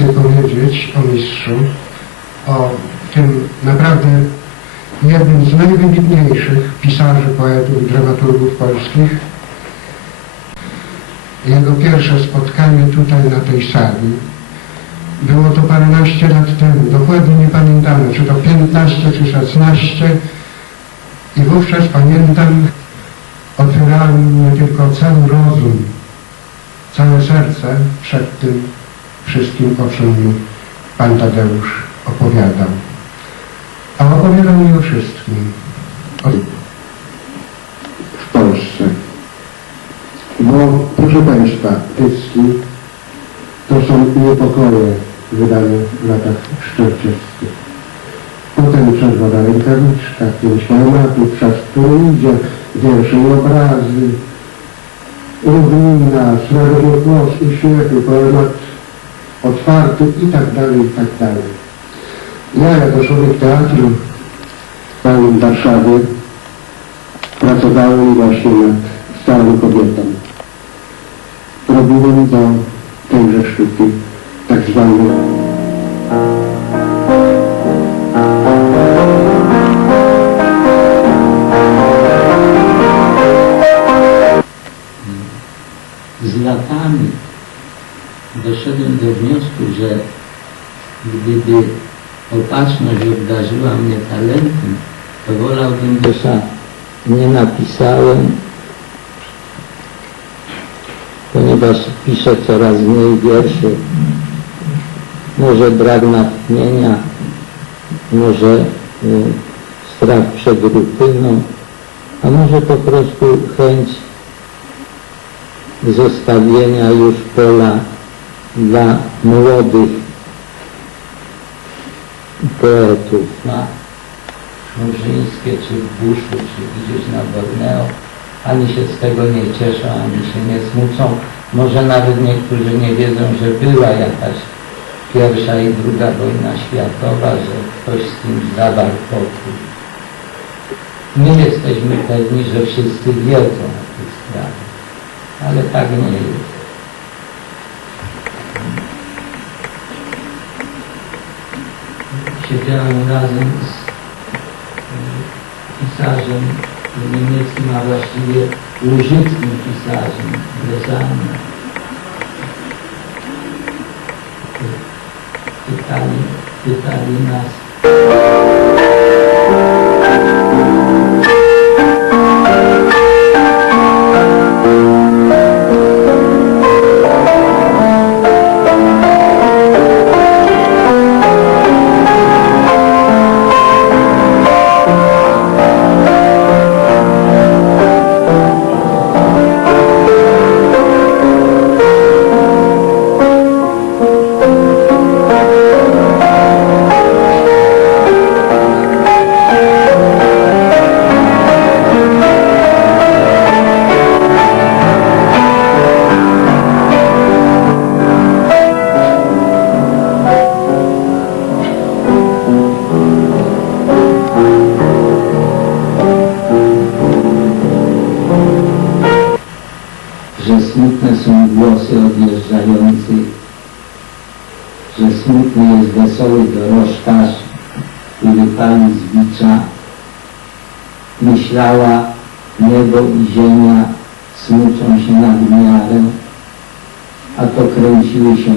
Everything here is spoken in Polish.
jak najwięcej powiedzieć o mistrzu, o tym naprawdę jednym z najwybitniejszych pisarzy, poetów i dramaturgów polskich. Jego pierwsze spotkanie tutaj na tej sali było to paręnaście lat temu, dokładnie nie pamiętamy, czy to 15 czy 16 i wówczas pamiętam, otwierałem mnie tylko cały rozum, całe serce przed tym wszystkim, o czym mi Pan Tadeusz opowiadał. A opowiadał mi o wszystkim. O... w Polsce. Bo proszę Państwa, Tycki to są niepokoje wydane w latach 40. Potem Czerwona Rękawiczka, Pięć Marmatów, Czas, który idzie, wiersze i obrazy, Równina, Srebrny Głos i Ślepy, poemat otwarty i tak dalej, i tak dalej. Ja jako człowiek teatru w Warszawie pracowałem właśnie nad starą kobietą. Robiłem do tejże sztuki tak zwane z latami doszedłem do wniosku, że gdyby opatrzność obdarzyła mnie talentem, to wolałbym dosza nie napisałem, ponieważ piszę coraz mniej wierszy. Może brak natchnienia, może y, strach przed rutyną, a może po prostu chęć zostawienia już pola dla młodych poetów na Murzyńskie, czy w Buszu, czy gdzieś na Borneo. Ani się z tego nie cieszą, ani się nie smucą. Może nawet niektórzy nie wiedzą, że była jakaś pierwsza i druga wojna światowa, że ktoś z kimś zawarł pokój. My jesteśmy pewni, że wszyscy wiedzą o tych sprawach ale tak nie jest. Siedziałem razem z e, pisarzem niemieckim, a właściwie łużyckim pisarzem, Brezanem. Pytali, pytali nas, że smutne są głosy odjeżdżających, że smutny jest wesoły dorożkarz, który pali z bicza. Myślała, niebo i ziemia smucą się nad miarę, a to kręciły się